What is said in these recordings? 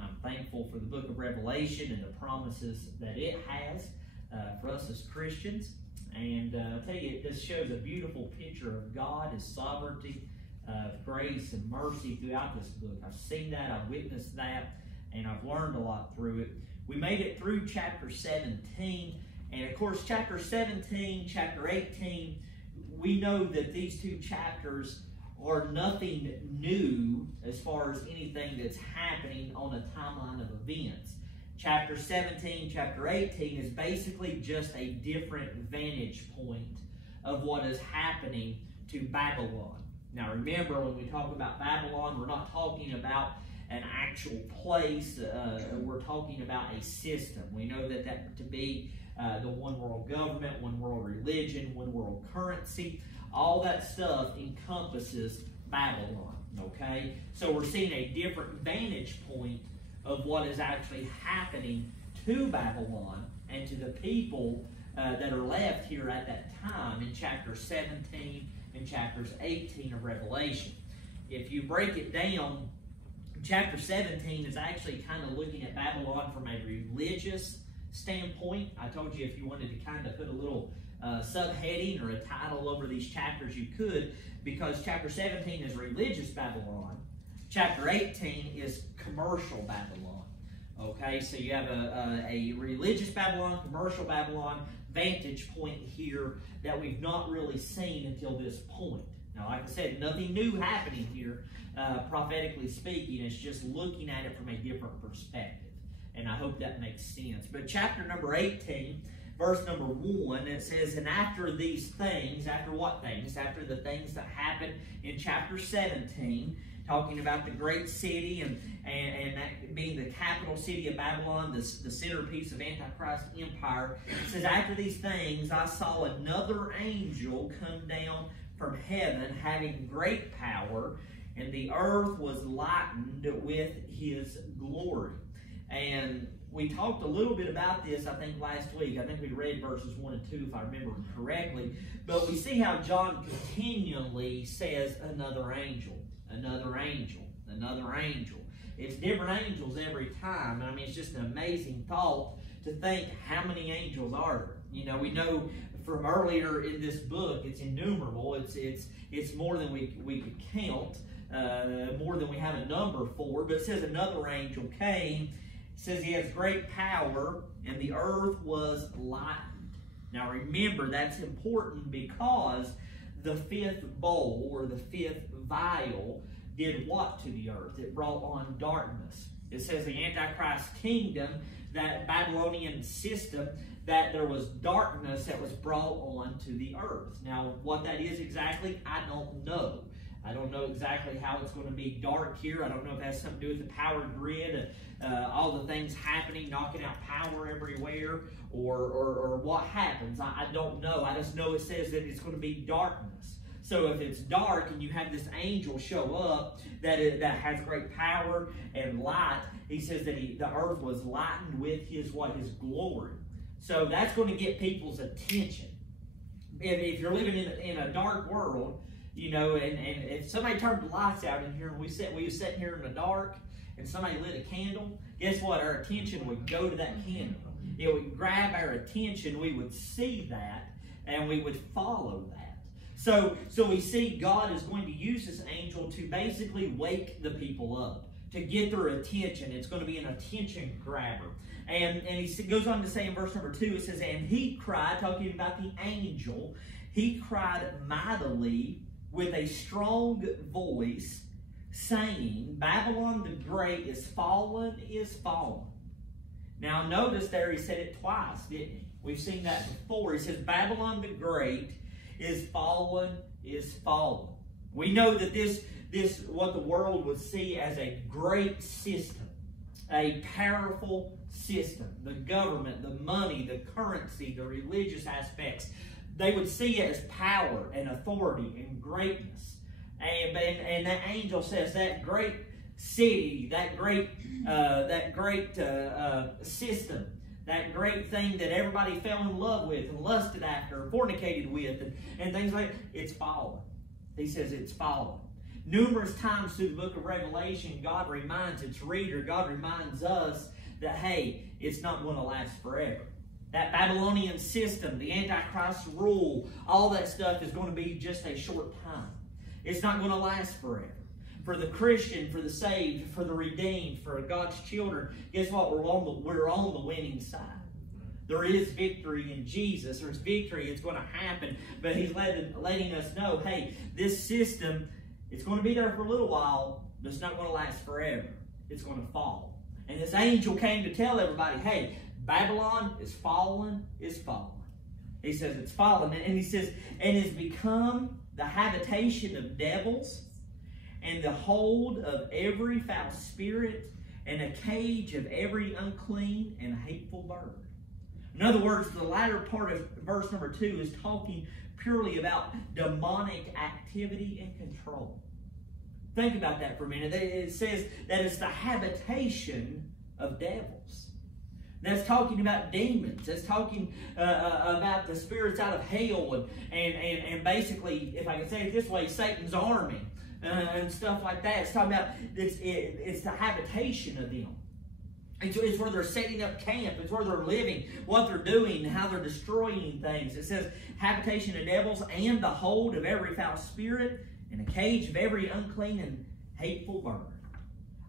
I'm thankful for the book of Revelation and the promises that it has for us as Christians. And I'll tell you, it just shows a beautiful picture of God, His sovereignty, grace and mercy throughout this book. I've seen that, I've witnessed that, and I've learned a lot through it. We made it through chapter 17, and of course chapter 17, chapter 18, we know that these two chapters are nothing new as far as anything that's happening on a timeline of events. Chapter 17, chapter 18 is basically just a different vantage point of what is happening to Babylon. Now remember, when we talk about Babylon, we're not talking about an actual place. We're talking about a system. We know that to be the one world government, one world religion, one world currency. All that stuff encompasses Babylon, okay? So we're seeing a different vantage point of what is actually happening to Babylon and to the people that are left here at that time in chapter 17 and chapters 18 of Revelation. If you break it down, chapter 17 is actually kind of looking at Babylon from a religious standpoint. I told you if you wanted to kind of put a little subheading or a title over these chapters, you could, because chapter 17 is religious Babylon. Chapter 18 is commercial Babylon. Okay, so you have a religious Babylon, commercial Babylon vantage point here that we've not really seen until this point. Now, like I said, nothing new happening here, prophetically speaking. It's just looking at it from a different perspective. And I hope that makes sense. But chapter number 18, verse number 1, it says, and after these things, after what things? After the things that happened in chapter 17, talking about the great city and that being the capital city of Babylon, the centerpiece of Antichrist's empire. It says, after these things, I saw another angel come down from heaven, having great power, and the earth was lightened with his glory. And we talked a little bit about this, I think, last week. I think we read verses 1 and 2, if I remember correctly. But we see how John continually says, another angel, another angel, another angel. It's different angels every time. I mean, it's just an amazing thought to think how many angels are there. You know, we know from earlier in this book, it's innumerable. It's more than we could count, more than we have a number for. But it says another angel came. It says he has great power, and the earth was lightened. Now remember, that's important because the fifth bowl, or the fifth vial, did what to the earth? It brought on darkness. It says the Antichrist kingdom, that Babylonian system, that there was darkness that was brought on to the earth. Now, what that is exactly, I don't know. I don't know exactly how it's going to be dark here. I don't know if it has something to do with the power grid, all the things happening, knocking out power everywhere, or what happens. I don't know. I just know it says that it's going to be darkness. So if it's dark and you have this angel show up that has great power and light, he says that the earth was lightened with his glory. So that's going to get people's attention. If you're living in a dark world, you know, and if somebody turned the lights out in here and we were sitting here in the dark and somebody lit a candle, guess what? Our attention would go to that candle. It would grab our attention. We would see that and we would follow that. So we see God is going to use this angel to basically wake the people up, to get their attention. It's going to be an attention grabber. And he goes on to say in verse number 2, it says, and he cried, talking about the angel, he cried mightily with a strong voice, saying, Babylon the Great is fallen, is fallen. Now notice there he said it twice, didn't he? We've seen that before. He says, Babylon the Great is fallen, is fallen. We know that this what the world would see as a great system, a powerful system, the government, the money, the currency, the religious aspects. They would see it as power and authority and greatness. And that angel says that great city, that great system, that great thing that everybody fell in love with and lusted after and fornicated with and things like that, it's fallen. He says it's fallen. Numerous times through the book of Revelation, God reminds its reader, God reminds us that, hey, it's not going to last forever. That Babylonian system, the Antichrist rule, all that stuff is going to be just a short time. It's not going to last forever. For the Christian, for the saved, for the redeemed, for God's children, guess what? We're on the winning side. There is victory in Jesus. There's victory. It's going to happen. But He's letting us know, hey, this system, it's going to be there for a little while, but it's not going to last forever. It's going to fall. And this angel came to tell everybody, hey, Babylon is fallen, is fallen. He says it's fallen. And he says, and has become the habitation of devils, and the hold of every foul spirit, and a cage of every unclean and hateful bird. In other words, the latter part of verse number 2 is talking purely about demonic activity and control. Think about that for a minute. It says that it's the habitation of devils. That's talking about demons. That's talking about the spirits out of hell and basically, if I can say it this way, Satan's army and stuff like that. It's talking about it's the habitation of them. It's where they're setting up camp. It's where they're living, what they're doing, how they're destroying things. It says habitation of devils and the hold of every foul spirit and a cage of every unclean and hateful bird.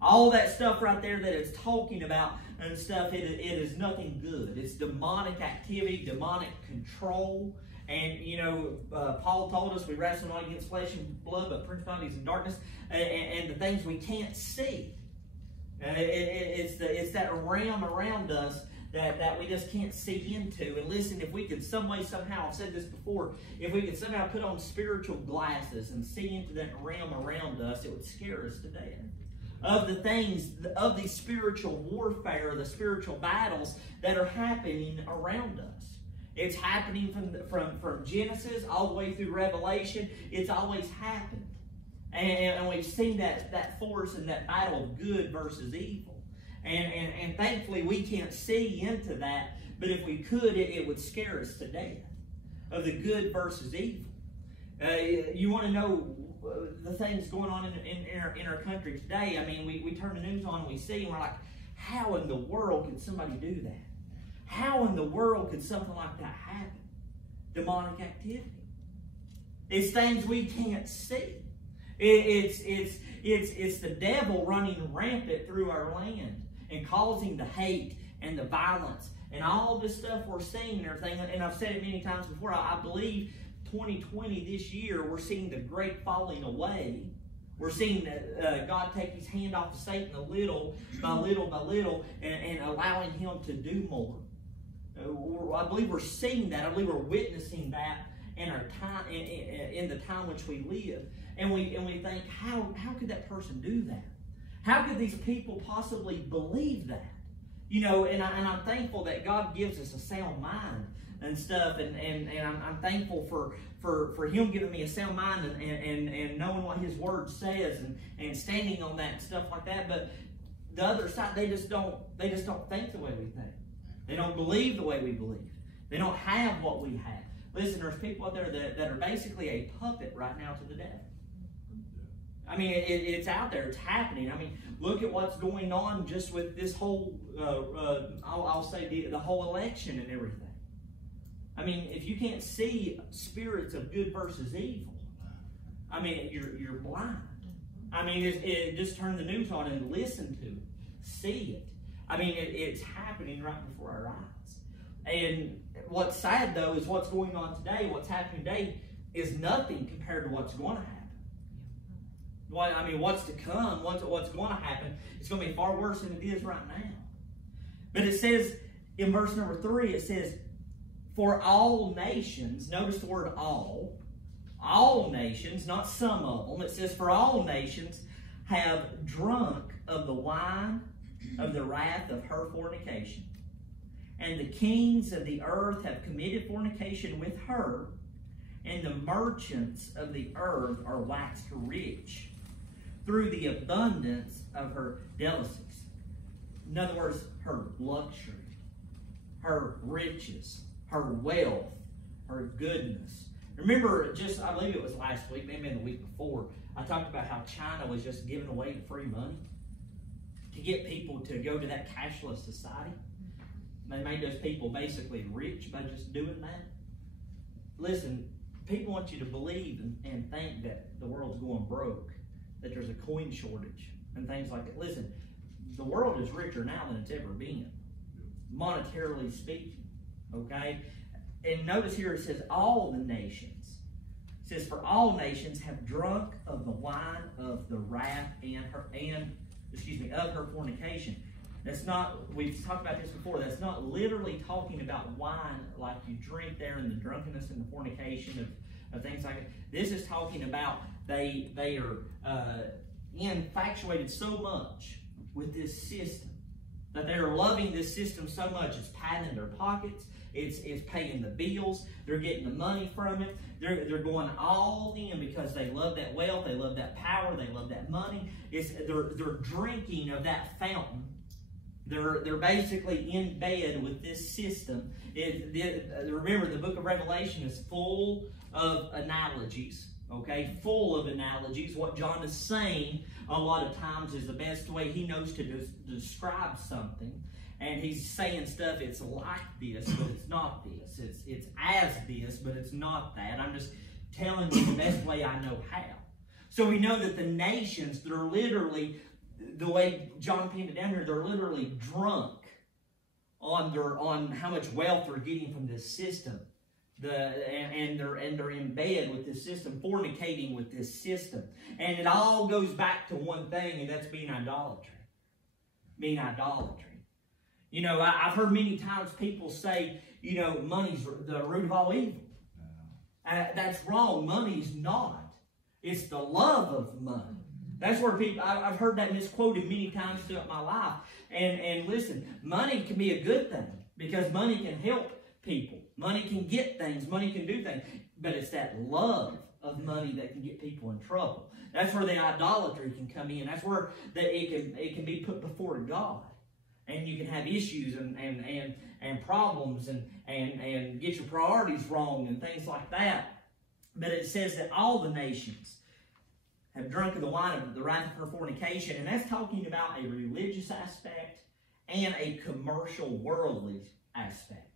All that stuff right there that it's talking about and stuff, it is nothing good. It's demonic activity, demonic control. And, you know, Paul told us we wrestle not against flesh and blood, but principalities and darkness and the things we can't see. It's that realm around us that we just can't see into. And listen, if we could some way, somehow, I've said this before, if we could somehow put on spiritual glasses and see into that realm around us, it would scare us to death. Of the things, of the spiritual warfare, the spiritual battles that are happening around us. It's happening from Genesis all the way through Revelation. It's always happened. And we've seen that force and that battle of good versus evil. And thankfully we can't see into that, but if we could, it would scare us to death. Of the good versus evil. You want to know the things going on in our country today. I mean, we turn the news on and we see and we're like, how in the world could somebody do that? How in the world could something like that happen? Demonic activity. It's things we can't see. It's the devil running rampant through our land and causing the hate and the violence and all this stuff we're seeing and everything. And I've said it many times before. I believe 2020, this year, we're seeing the great falling away. We're seeing God take His hand off of Satan little by little and allowing him to do more. I believe we're seeing that. I believe we're witnessing that in our time, in the time which we live. And we think, how could that person do that? How could these people possibly believe that? You know, and I'm thankful that God gives us a sound mind and stuff, and I'm thankful for Him giving me a sound mind and knowing what His Word says and standing on that and stuff like that. But the other side, they just don't think the way we think. They don't believe the way we believe. They don't have what we have. Listen, there's people out there that are basically a puppet right now to the devil. I mean, it's out there. It's happening. I mean, look at what's going on just with this whole, I'll say the whole election and everything. I mean, if you can't see spirits of good versus evil, I mean, you're blind. I mean, just turn the news on and listen to it. See it. I mean, it's happening right before our eyes. And what's sad, though, is what's going on today, what's happening today, is nothing compared to what's going to happen. I mean, what's to come, what's going to happen, it's going to be far worse than it is right now. But it says, in verse number 3, it says, for all nations, notice the word all nations, not some of them. It says, for all nations have drunk of the wine of the wrath of her fornication. And the kings of the earth have committed fornication with her, and the merchants of the earth are waxed rich through the abundance of her delicacies. In other words, her luxury, her riches, her wealth, her goodness. Remember, I believe it was last week, maybe the week before, I talked about how China was just giving away free money to get people to go to that cashless society. They made those people basically rich by just doing that. Listen, people want you to believe and think that the world's going broke, that there's a coin shortage and things like that. Listen, the world is richer now than it's ever been, monetarily speaking, okay? And notice here it says all the nations. It says, for all nations have drunk of the wine of the wrath of her fornication. That's not, we've talked about this before, that's not literally talking about wine like you drink there and the drunkenness and the fornication of things like that. This is talking about they are infatuated so much with this system that they are loving this system so much it's padding their pockets, it's paying the bills, they're getting the money from it, they're going all in because they love that wealth, they love that power, they love that money. They're drinking of that fountain. They're basically in bed with this system. Remember, the book of Revelation is full of analogies, okay? Full of analogies. What John is saying a lot of times is the best way he knows to describe something. And he's saying stuff, it's like this, but it's not this. It's as this, but it's not that. I'm just telling you the best way I know how. So we know that the nations, they're literally, the way John pinned it down here, they're literally drunk on how much wealth they're getting from this system. And they're in bed with this system, fornicating with this system. And it all goes back to one thing, and that's being idolatry. Being idolatry. You know, I've heard many times people say, you know, money's the root of all evil. That's wrong. Money's not. It's the love of money. That's where people, I've heard that misquoted many times throughout my life. And listen, money can be a good thing because money can help people. Money can get things. Money can do things. But it's that love of money that can get people in trouble. That's where the idolatry can come in. That's where it can be put before God. And you can have issues and problems and get your priorities wrong and things like that. But it says that all the nations have drunk of the wine of the wrath of her fornication. And that's talking about a religious aspect and a commercial worldly aspect.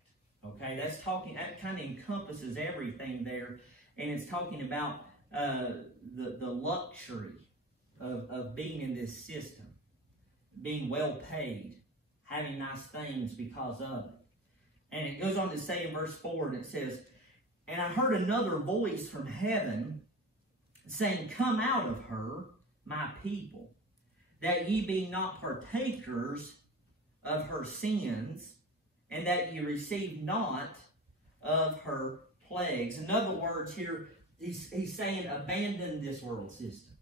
Okay, that kind of encompasses everything there. And it's talking about the luxury of being in this system, being well paid, having nice things because of it. And it goes on to say in verse 4, and it says, and I heard another voice from heaven saying, come out of her, my people, that ye be not partakers of her sins, and that ye receive not of her plagues. In other words, here, he's saying, abandon this world system.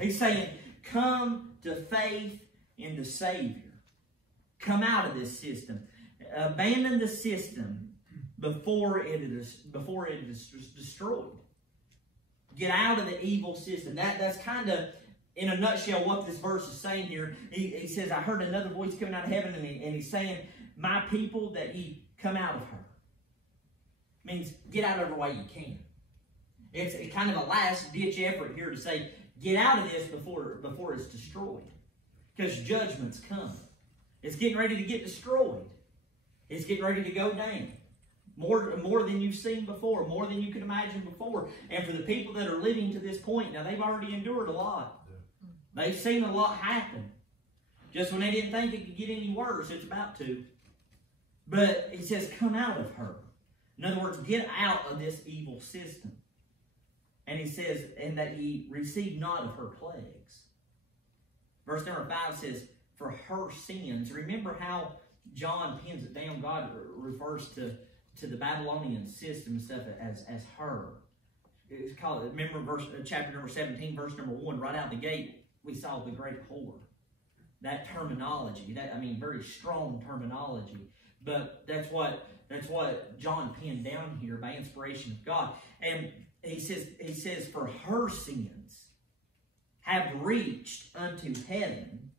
He's saying, come to faith in the Savior. Come out of this system. Abandon the system before it is destroyed. Get out of the evil system. That's kind of, in a nutshell, what this verse is saying here. He says, I heard another voice coming out of heaven, and he's saying, my people, that ye come out of her. Means get out of her while you can. It's kind of a last-ditch effort here to say, get out of this before it's destroyed. Because judgment's coming. It's getting ready to get destroyed. It's getting ready to go down. More than you've seen before. More than you could imagine before. And for the people that are living to this point, now they've already endured a lot. They've seen a lot happen. Just when they didn't think it could get any worse, it's about to. But he says, come out of her. In other words, get out of this evil system. And he says, and that ye receive not of her plagues. Verse number 5 says, for her sins. Remember how John pins it down. God refers to the Babylonian system and stuff as her. It's called, remember chapter number 17, verse number 1, right out the gate, we saw the great whore. That terminology, very strong terminology. But that's what John penned down here by inspiration of God. And he says, for her sins have reached unto heaven,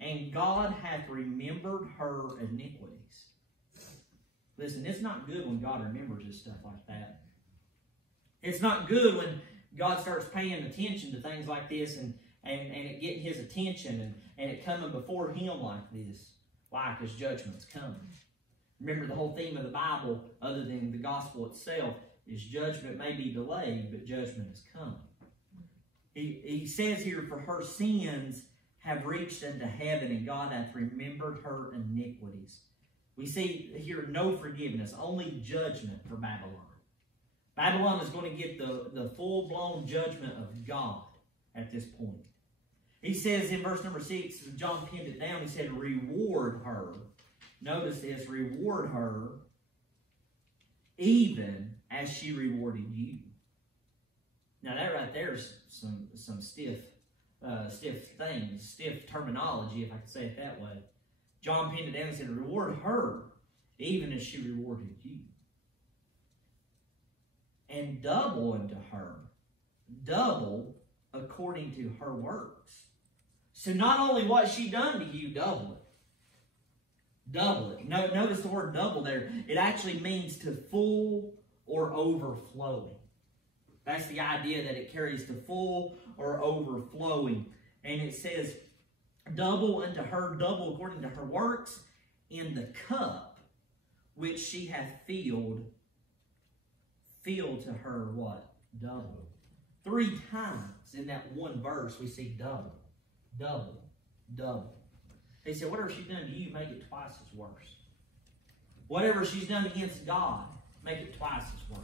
and God hath remembered her iniquities. Listen, it's not good when God remembers us stuff like that. It's not good when God starts paying attention to things like this and it getting his attention and it coming before him like this. Why? Because judgment's coming. Remember, the whole theme of the Bible, other than the gospel itself, is judgment may be delayed, but judgment is coming. He says here, for her sins have reached unto heaven, and God hath remembered her iniquities. We see here no forgiveness, only judgment for Babylon. Babylon is going to get the full-blown judgment of God at this point. He says in verse number 6, John pinned it down, he said, reward her. Notice this, reward her even as she rewarded you. Now that right there is some stiff things, stiff terminology, if I could say it that way. John pinned it down and said, reward her even as she rewarded you. And double unto her, double according to her works. So not only what she done to you, double it. Double it. Notice the word double there. It actually means to full or overflowing. That's the idea, that it carries to full or overflowing. And it says, double unto her, double according to her works, in the cup which she hath filled to her what? Double. 3 times in that one verse we see double, double, double. They said, whatever she's done to you, make it twice as worse. Whatever she's done against God, make it twice as worse.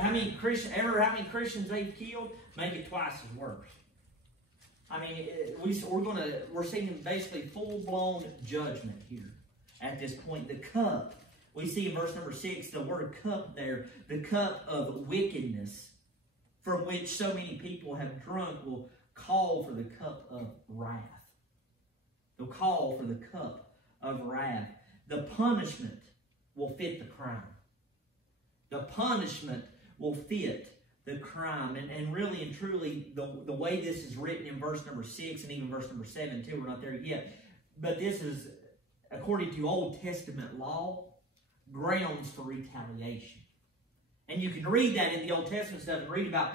How many Christians they've killed, make it twice as worse. I mean, we're seeing basically full-blown judgment here at this point. The cup, we see in verse number 6, the word cup there, the cup of wickedness from which so many people have drunk will call for the cup of wrath. They'll call for the cup of wrath. The punishment will fit the crime. The punishment will fit the crime. And really and truly, the way this is written in verse number 6 and even verse number 7 too, we're not there yet. But this is, according to Old Testament law, grounds for retaliation. And you can read that in the Old Testament stuff and read about,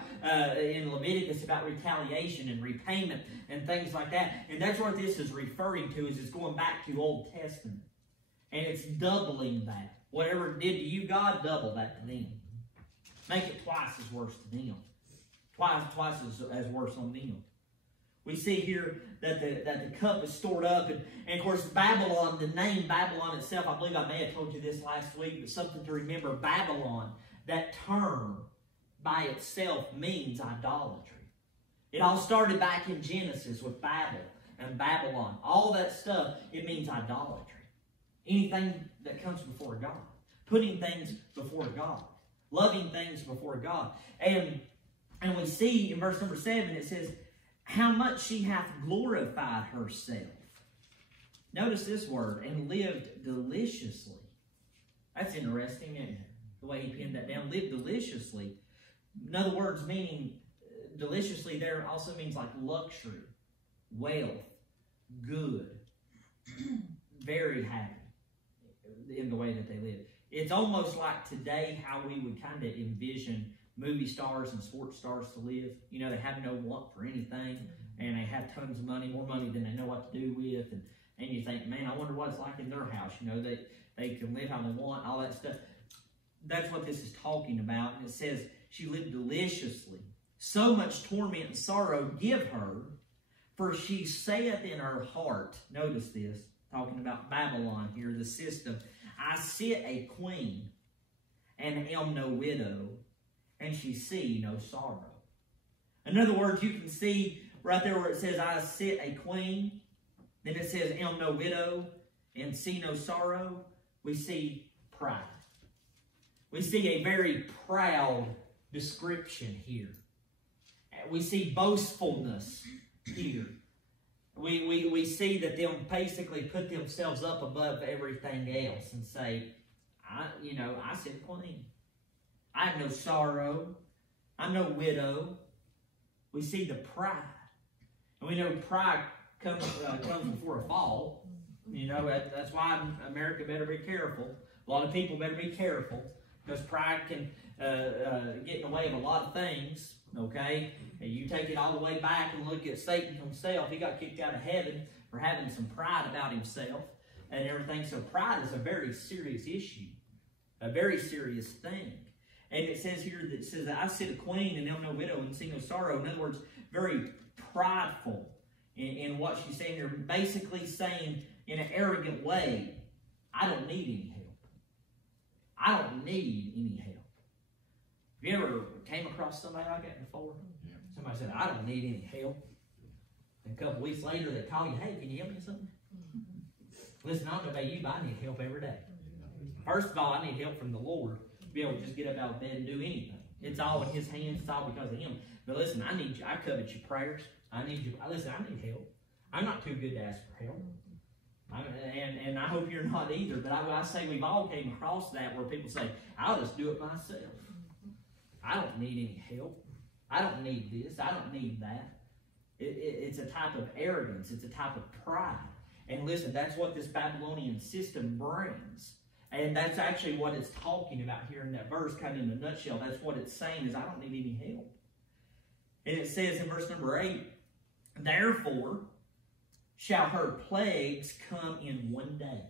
in Leviticus, about retaliation and repayment and things like that. And that's what this is referring to, is it's going back to Old Testament. And it's doubling that. Whatever it did to you, God, double that to them. Make it twice as worse to them. Twice as worse on them. We see here that the cup is stored up. And of course, Babylon, the name Babylon itself, I believe I may have told you this last week, but something to remember, Babylon, that term by itself means idolatry. It all started back in Genesis with Babel and Babylon. All that stuff, it means idolatry. Anything that comes before God. Putting things before God. Loving things before God. And we see in verse number 7, it says, how much she hath glorified herself. Notice this word, and lived deliciously. That's interesting, isn't it? The way he pinned that down. Lived deliciously. In other words, meaning deliciously there also means like luxury, wealth, good, very happy in the way that they live. It's almost like today how we would kind of envision movie stars and sports stars to live. You know, they have no want for anything, and they have tons of money, more money than they know what to do with, and you think, man, I wonder what it's like in their house. You know, they can live how they want, all that stuff. That's what this is talking about. And it says, she lived deliciously. So much torment and sorrow give her, for she saith in her heart, notice this, talking about Babylon here, the system, I sit a queen, and am no widow, and she see no sorrow. In other words, you can see right there where it says, I sit a queen, then it says, am no widow, and see no sorrow. We see pride. We see a very proud description here. We see boastfulness here. We see that them basically put themselves up above everything else and say, I sit clean. I have no sorrow. I'm no widow. We see the pride. And we know pride comes before a fall. You know, that's why America better be careful. A lot of people better be careful. because pride can get in the way of a lot of things, okay? And you take it all the way back and look at Satan himself. He got kicked out of heaven for having some pride about himself and everything. So pride is a very serious issue, a very serious thing. And it says here that it says, I sit a queen and am no widow and see no sorrow. In other words, very prideful in what she's saying here. Basically saying in an arrogant way, I don't need any help. I don't need any help. Have you ever came across somebody like that before? Yeah. Somebody said, I don't need any help. And a couple weeks later, they call you, hey, can you help me with something? Listen, I don't know about you, but I need help every day. First of all, I need help from the Lord to be able to just get up out of bed and do anything. It's all in His hands. It's all because of Him. But listen, I need you. I covet your prayers. I need you. Listen, I need help. I'm not too good to ask for help. And I hope you're not either. But I say we've all came across that where people say, I'll just do it myself. I don't need any help. I don't need this. I don't need that. It's a type of arrogance. It's a type of pride. And listen, that's what this Babylonian system brings. And that's actually what it's talking about here in that verse, kind of in a nutshell. That's what it's saying is, I don't need any help. And it says in verse number 8, therefore shall her plagues come in one day.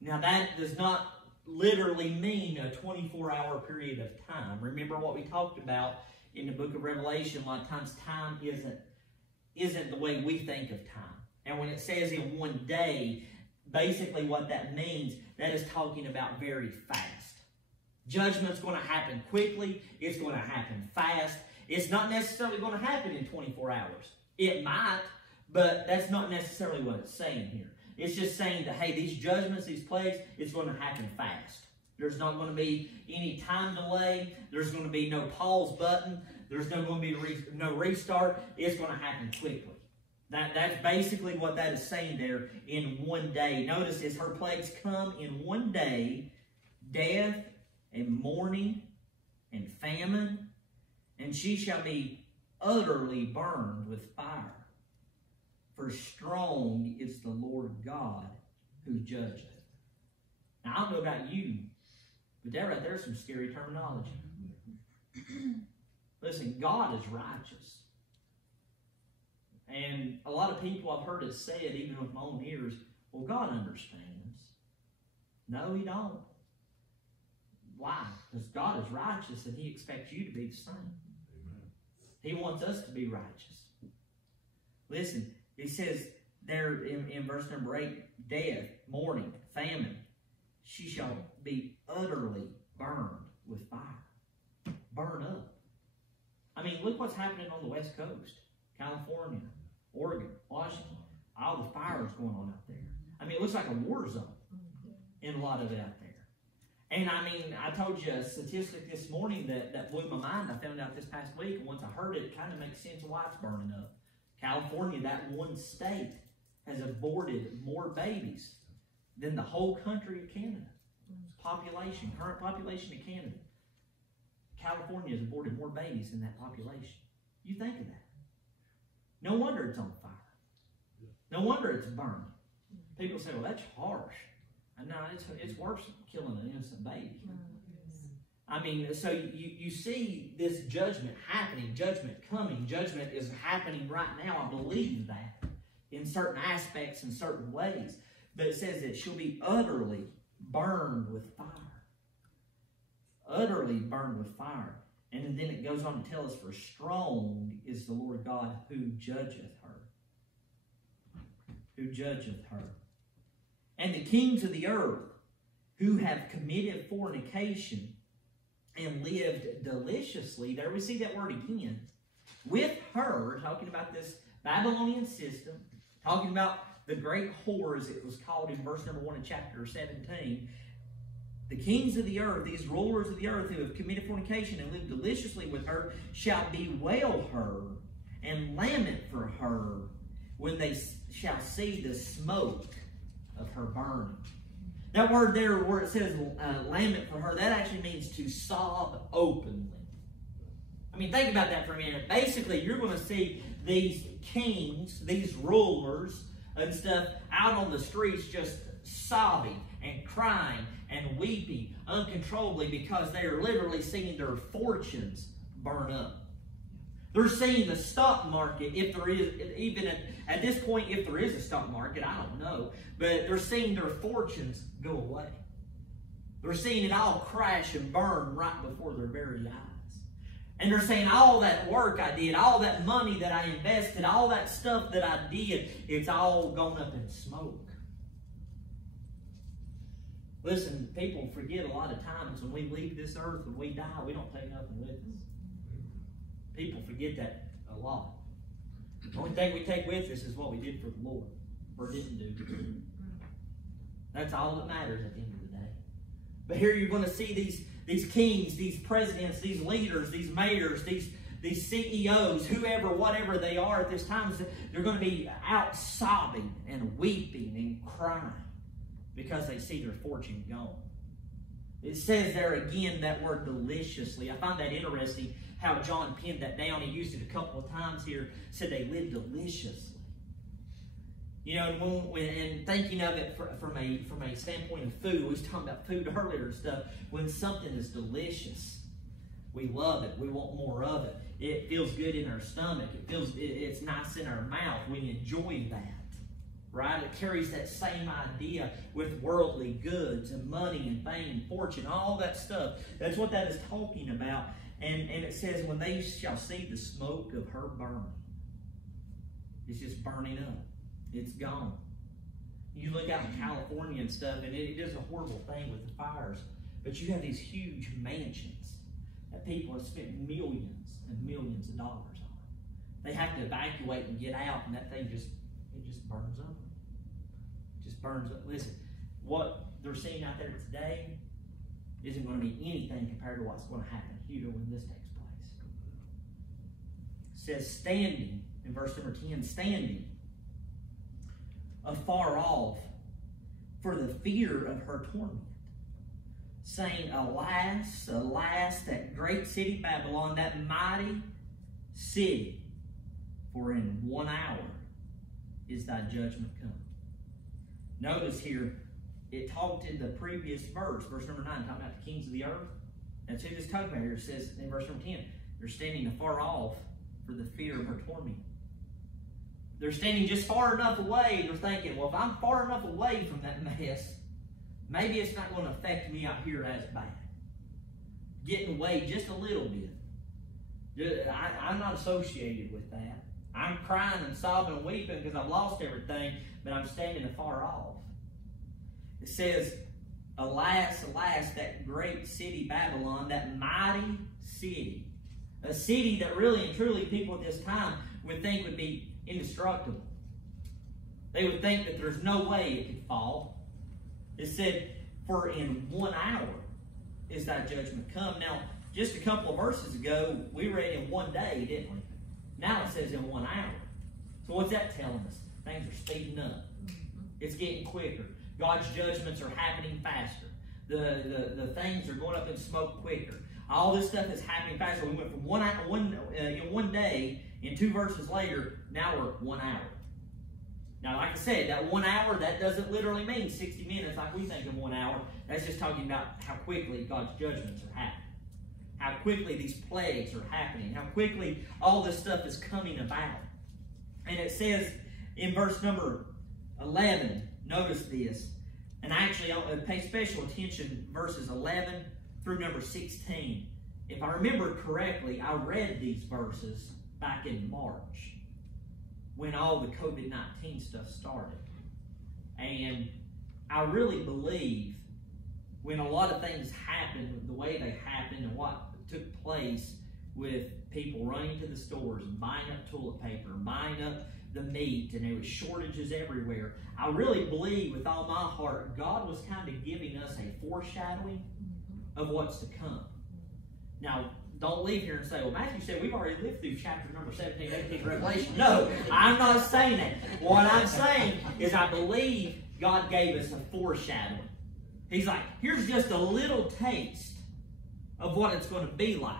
Now that does not literally mean a 24-hour period of time. Remember what we talked about in the book of Revelation. A lot of times time isn't the way we think of time. And when it says in one day, basically what that means, that is talking about very fast. Judgment's going to happen quickly. It's going to happen fast. It's not necessarily going to happen in 24 hours. It might, but that's not necessarily what it's saying here. It's just saying that, hey, these judgments, these plagues, it's going to happen fast. There's not going to be any time delay. There's going to be no pause button. There's not going to be no restart. It's going to happen quickly. That's basically what that is saying there, in one day. Notice as her plagues come in one day, death and mourning and famine, and she shall be utterly burned with fire. For strong is the Lord God who judgeth. Now, I don't know about you, but that right there is some scary terminology. Listen, God is righteous. And a lot of people, I've heard it said, even with my own ears, well, God understands. No, He don't. Why? Because God is righteous and He expects you to be the same. Amen. He wants us to be righteous. Listen, He says there in verse number 8, death, mourning, famine, she shall be utterly burned with fire. Burn up. I mean, look what's happening on the West Coast. California, Oregon, Washington, all the fires going on out there. I mean, it looks like a war zone in a lot of it out there. And I mean, I told you a statistic this morning that blew my mind. I found out this past week, and once I heard it, it kind of makes sense of why it's burning up. California, that one state, has aborted more babies than the whole country of Canada. Population, current population of Canada. California has aborted more babies than that population. You think of that. No wonder it's on fire. No wonder it's burning. People say, well, that's harsh. No, it's worse than killing an innocent baby. I mean, so you see this judgment happening, judgment coming. Judgment is happening right now. I believe that in certain aspects, in certain ways. But it says that she'll be utterly burned with fire. Utterly burned with fire. And then it goes on to tell us, for strong is the Lord God who judgeth her. Who judgeth her. And the kings of the earth, who have committed fornication and lived deliciously. There we see that word again. With her, talking about this Babylonian system, talking about the great whore, as it was called in verse number 1 in chapter 17. The kings of the earth, these rulers of the earth who have committed fornication and lived deliciously with her, shall bewail her and lament for her when they shall see the smoke of her burning. That word there where it says lament for her, that actually means to sob openly. I mean, think about that for a minute. Basically, you're going to see these kings, these rulers and stuff out on the streets just sobbing and crying and weeping uncontrollably because they are literally seeing their fortunes burn up. They're seeing the stock market, if there is, even at this point, if there is a stock market, I don't know, but they're seeing their fortunes go away. They're seeing it all crash and burn right before their very eyes. And they're saying all that work I did, all that money that I invested, all that stuff that I did, it's all gone up in smoke. Listen, people forget a lot of times when we leave this earth, when we die, we don't take nothing with us. People forget that a lot. The only thing we take with us is what we did for the Lord, or didn't do. That's all that matters at the end of the day. But here you're going to see these kings, these presidents, these leaders, these mayors, these CEOs, whoever, whatever they are at this time, they're going to be out sobbing and weeping and crying because they see their fortune gone. It says there again that word deliciously. I find that interesting how John penned that down. He used it a couple of times here. Said they lived deliciously. You know, and thinking of it from a standpoint of food, we was talking about food earlier and stuff. When something is delicious, we love it. We want more of it. It feels good in our stomach. It's nice in our mouth. We enjoy that. Right? It carries that same idea with worldly goods and money and fame and fortune, all that stuff. That's what that is talking about. And it says, when they shall see the smoke of her burning, it's just burning up. It's gone. You look out in California and stuff, and it is a horrible thing with the fires. But you have these huge mansions that people have spent millions and millions of dollars on. They have to evacuate and get out, and that thing just burns up. It just burns up. Listen, what they're seeing out there today isn't going to be anything compared to what's going to happen here when this takes place. It says, standing, in verse number 10, standing afar off for the fear of her torment, saying, alas, alas, that great city Babylon, that mighty city, for in 1 hour is thy judgment come. Notice here, it talked in the previous verse number 9, talking about the kings of the earth. That's who this talking about here. It says in verse number 10, they're standing afar off for the fear of her torment. They're standing just far enough away. They're thinking, well, if I'm far enough away from that mess, maybe it's not going to affect me out here as bad. Getting away just a little bit. I'm not associated with that. I'm crying and sobbing and weeping because I've lost everything, but I'm standing afar off. It says, alas, alas, that great city Babylon, that mighty city. A city that really and truly people at this time would think would be indestructible. They would think that there's no way it could fall. It said, for in 1 hour is thy judgment come. Now, just a couple of verses ago, we read in 1 day, didn't we? Now it says in 1 hour. So what's that telling us? Things are speeding up. It's getting quicker. God's judgments are happening faster. The things are going up in smoke quicker. All this stuff is happening faster. We went from in 1 day, and 2 verses later, now we're 1 hour. Now, like I said, that 1 hour, that doesn't literally mean 60 minutes like we think of 1 hour. That's just talking about how quickly God's judgments are happening. How quickly these plagues are happening. How quickly all this stuff is coming about. And it says in verse number 11, notice this. And actually, I'll pay special attention verses 11 through number 16. If I remember correctly, I read these verses back in March when all the COVID-19 stuff started. And I really believe when a lot of things happened, the way they happened and what took place with people running to the stores and buying up toilet paper and buying up the meat, and there was shortages everywhere. I really believe with all my heart, God was kind of giving us a foreshadowing of what's to come. Now, don't leave here and say, well, Matthew said we've already lived through chapter number 17, 18, Revelation. No, I'm not saying that. What I'm saying is I believe God gave us a foreshadowing. He's like, here's just a little taste of what it's going to be like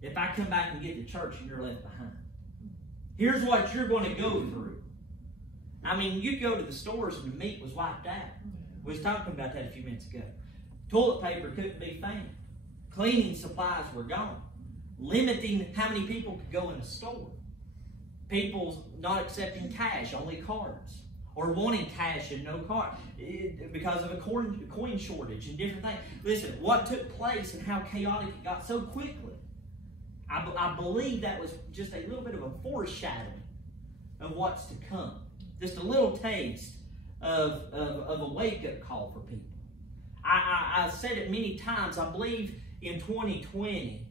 if I come back and get the church and you're left behind. Here's what you're going to go through. I mean, you go to the stores and the meat was wiped out. We was talking about that a few minutes ago. Toilet paper couldn't be found. Cleaning supplies were gone. Limiting how many people could go in a store. People not accepting cash, only cards. Or wanting cash and no card because of a coin shortage and different things. Listen, what took place and how chaotic it got so quickly, I believe that was just a little bit of a foreshadowing of what's to come. Just a little taste of a wake-up call for people. I've said it many times. I believe in 2020,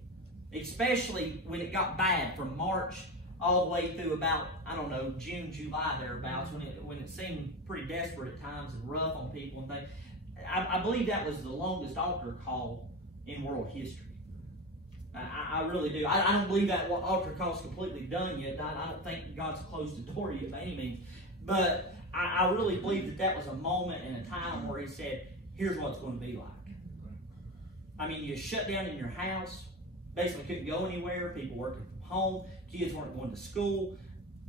especially when it got bad from March all the way through about, I don't know, June, July, thereabouts, when it seemed pretty desperate at times and rough on people and things. I believe that was the longest altar call in world history. I really do. I don't believe that altar call is completely done yet. I don't think God's closed the door yet by any means. But I really believe that was a moment and a time where He said, here's what it's going to be like. I mean, you shut down in your house, basically couldn't go anywhere, people working from home, kids weren't going to school.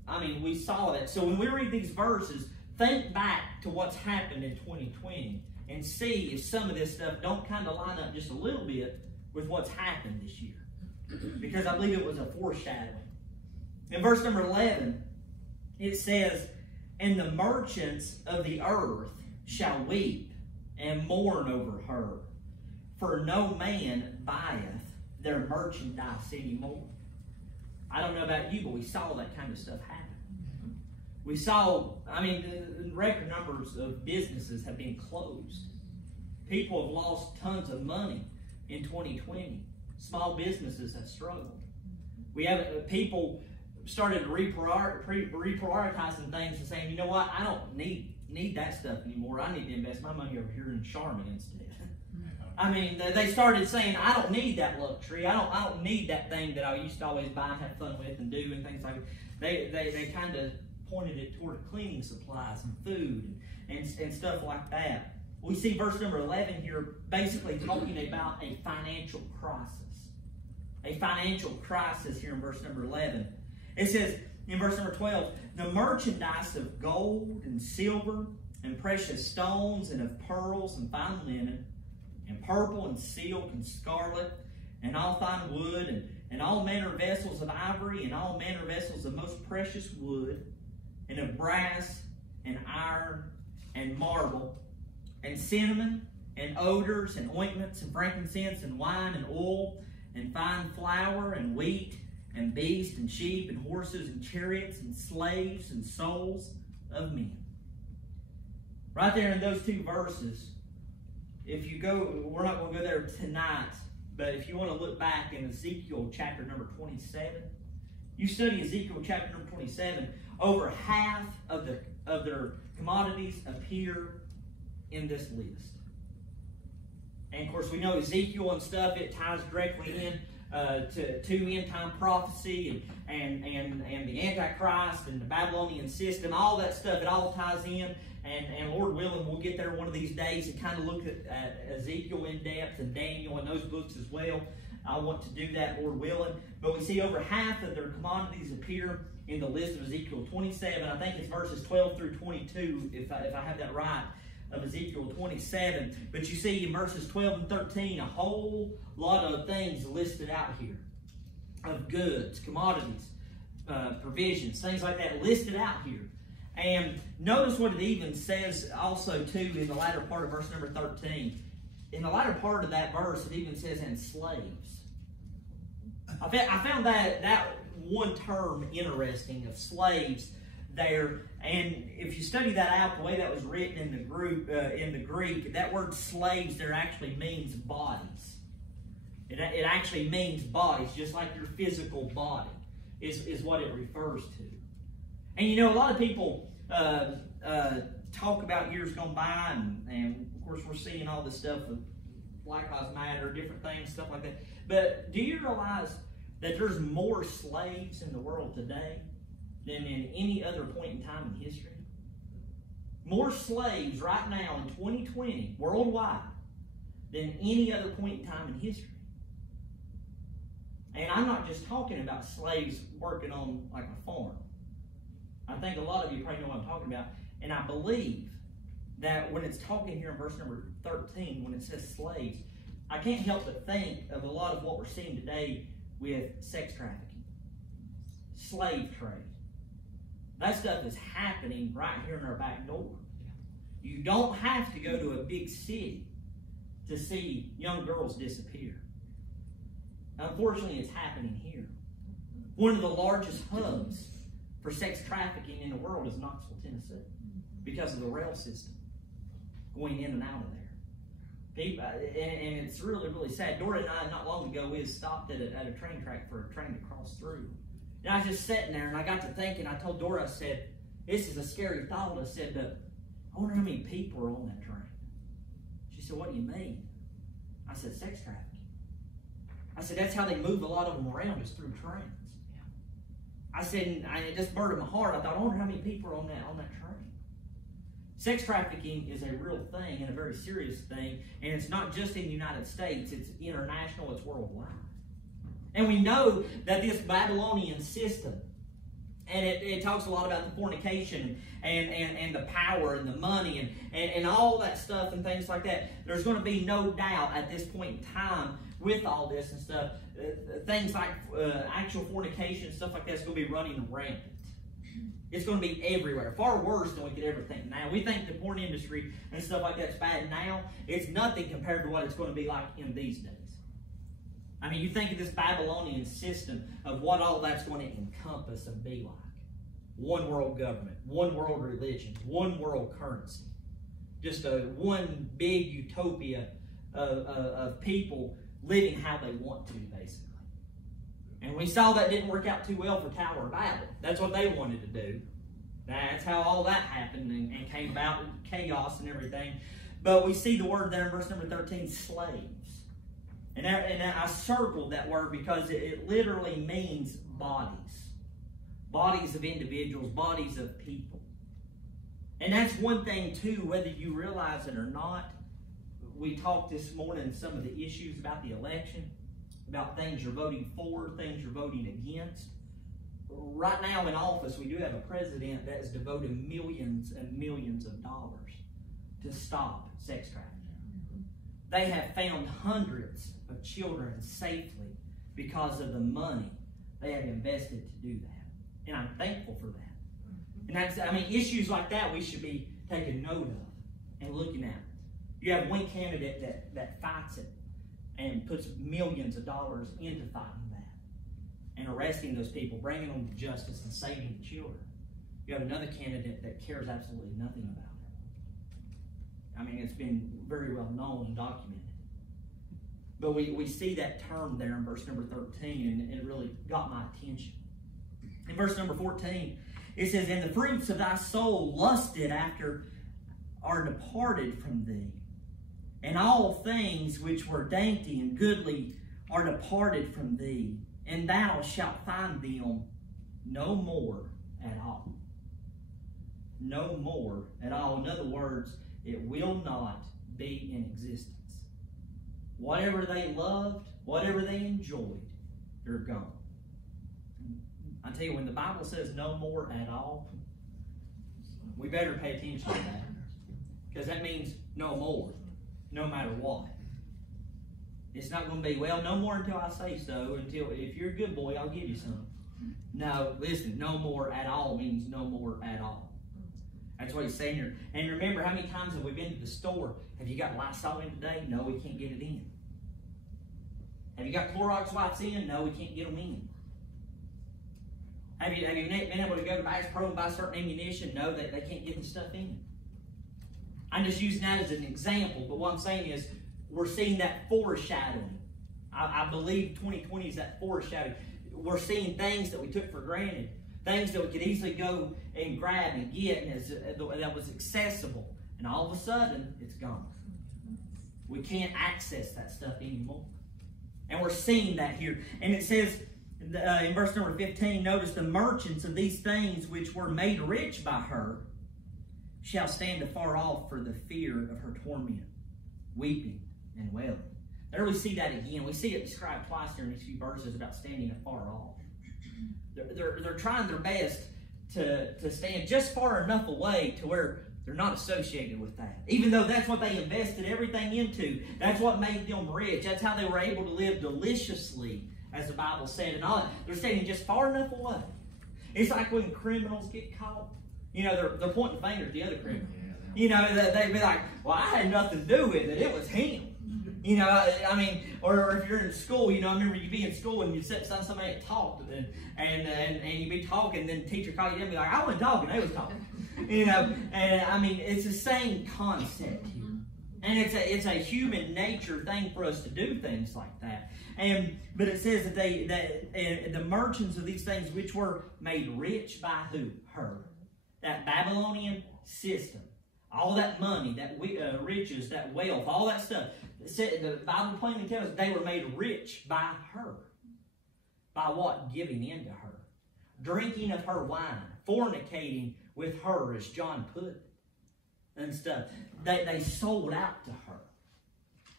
I mean, we saw that. So when we read these verses, think back to what's happened in 2020 and see if some of this stuff don't kind of line up just a little bit with what's happened this year. Because I believe it was a foreshadowing. In verse number 11, it says, and the merchants of the earth shall weep and mourn over her, for no man buyeth their merchandise anymore. I don't know about you, but we saw that kind of stuff happen. We saw, I mean, the record numbers of businesses have been closed. People have lost tons of money in 2020. Small businesses have struggled. We have people started reprioritizing things and saying, you know what, I don't need that stuff anymore. I need to invest my money over here in Charmin instead. I mean, they started saying, I don't need that luxury. I don't need that thing that I used to always buy and have fun with and do and things like that. They kind of pointed it toward cleaning supplies and food and stuff like that. We see verse number 11 here basically talking about a financial crisis. A financial crisis here in verse number 11. It says in verse number 12, the merchandise of gold and silver and precious stones and of pearls and fine linen and purple and silk and scarlet and all fine wood and all manner of vessels of ivory and all manner of vessels of most precious wood and of brass and iron and marble and cinnamon and odors and ointments and frankincense and wine and oil and fine flour and wheat and beasts and sheep and horses and chariots and slaves and souls of men. Right there in those two verses, if you go, we're not going to go there tonight, but if you want to look back in Ezekiel chapter number 27, you study Ezekiel chapter number 27, over half of their commodities appear in this list. And of course, we know Ezekiel and stuff, it ties directly in to end time prophecy and the Antichrist and the Babylonian system, all that stuff, it all ties in. And Lord willing, we'll get there one of these days and kind of look at Ezekiel in depth and Daniel and those books as well. I want to do that, Lord willing. But we see over half of their commodities appear in the list of Ezekiel 27. I think it's verses 12 through 22, if I have that right, of Ezekiel 27. But you see in verses 12 and 13, a whole lot of things listed out here. Of goods, commodities, provisions, things like that listed out here. And notice what it even says also, too, in the latter part of verse number 13. In the latter part of that verse, it even says, and slaves. I found that one term interesting, of slaves there. And if you study that out, the way that was written in the Greek, that word slaves there actually means bodies. It actually means bodies, just like your physical body is what it refers to. And you know, a lot of people talk about years gone by, and of course we're seeing all this stuff with Black Lives Matter, different things, stuff like that. But do you realize that there's more slaves in the world today than in any other point in time in history? More slaves right now in 2020, worldwide, than any other point in time in history. And I'm not just talking about slaves working on like a farm. I think a lot of you probably know what I'm talking about. And I believe that when it's talking here in verse number 13, when it says slaves, I can't help but think of a lot of what we're seeing today with sex trafficking, slave trade. That stuff is happening right here in our back door. You don't have to go to a big city to see young girls disappear. Unfortunately, it's happening here. One of the largest hubs for sex trafficking in the world is Knoxville, Tennessee, because of the rail system going in and out of there. People, and it's really, really sad. Dora and I, not long ago, we had stopped at a train track for a train to cross through. And I was just sitting there, and I got to thinking, I told Dora, I said, this is a scary thought. I said, I wonder how many people are on that train. She said, what do you mean? I said, sex trafficking. I said, that's how they move a lot of them around, is through trains. I said, and it just burdened my heart. I thought, I wonder how many people are on that train. Sex trafficking is a real thing and a very serious thing, and it's not just in the United States, it's international, it's worldwide. And we know that this Babylonian system, and it talks a lot about the fornication and the power and the money and all that stuff and things like that. There's going to be no doubt at this point in time with all this and stuff, things like actual fornication and stuff like that is going to be running rampant. It's going to be everywhere. Far worse than we could ever think now. We think the porn industry and stuff like that's bad now. It's nothing compared to what it's going to be like in these days. I mean, you think of this Babylonian system of what all that's going to encompass and be like. One world government, one world religion, one world currency. Just one big utopia of people living how they want to, basically. And we saw that didn't work out too well for Tower of Babel. That's what they wanted to do. That's how all that happened and came about with chaos and everything. But we see the word there in verse number 13, slaves. And I circled that word because it literally means bodies. Bodies of individuals, bodies of people. And that's one thing too, whether you realize it or not. We talked this morning some of the issues about the election, about things you're voting for, things you're voting against. Right now in office, we do have a president that has devoted millions and millions of dollars to stop sex trafficking. They have found hundreds of children safely because of the money they have invested to do that. And I'm thankful for that. And that's, I mean, issues like that we should be taking note of and looking at. You have one candidate that fights it and puts millions of dollars into fighting that and arresting those people, bringing them to justice and saving the children. You have another candidate that cares absolutely nothing about it. I mean, it's been very well known and documented. But we see that term there in verse number 13, and it really got my attention. In verse number 14, it says, and the fruits of thy soul lusted after are departed from thee, and all things which were dainty and goodly are departed from thee, and thou shalt find them no more at all. No more at all. In other words, it will not be in existence. Whatever they loved, whatever they enjoyed, they're gone. I tell you, when the Bible says no more at all, we better pay attention to that. Because that means no more, no matter what. It's not going to be, well, no more until I say so, until if you're a good boy, I'll give you some. No, listen, no more at all means no more at all. That's what he's saying here. And remember, how many times have we been to the store? Have you got Lysol in today? No, we can't get it in. Have you got Clorox wipes in? No, we can't get them in. Have you been able to go to Bass Pro and buy certain ammunition? No, they can't get the stuff in. I'm just using that as an example, but what I'm saying is we're seeing that foreshadowing. I believe 2020 is that foreshadowing. We're seeing things that we took for granted, things that we could easily go and grab and get, and that was accessible, and all of a sudden, it's gone. We can't access that stuff anymore. And we're seeing that here. And it says, in verse number 15, notice the merchants of these things which were made rich by her shall stand afar off for the fear of her torment, weeping and wailing. There we see that again. We see it described twice here in these few verses about standing afar off. They're trying their best to stand just far enough away to where they're not associated with that. Even though that's what they invested everything into. That's what made them rich. That's how they were able to live deliciously, as the Bible said. And all, they're standing just far enough away. It's like when criminals get caught. You know, they're pointing the finger at the other criminal. You know, they'd be like, well, I had nothing to do with it. It was him. You know, I mean, or if you're in school, you know, I remember you'd be in school and you'd sit beside somebody that talked, and you'd be talking, and then the teacher called you in and be like, I wasn't talking, they was talking. You know, and I mean, it's the same concept here. And it's a human nature thing for us to do things like that. But it says that the merchants of these things which were made rich by who? Her. That Babylonian system. All that money, that riches, that wealth, all that stuff. The Bible plainly tells us they were made rich by her. By what? Giving in to her. Drinking of her wine. Fornicating with her, as John put it. And stuff. They sold out to her.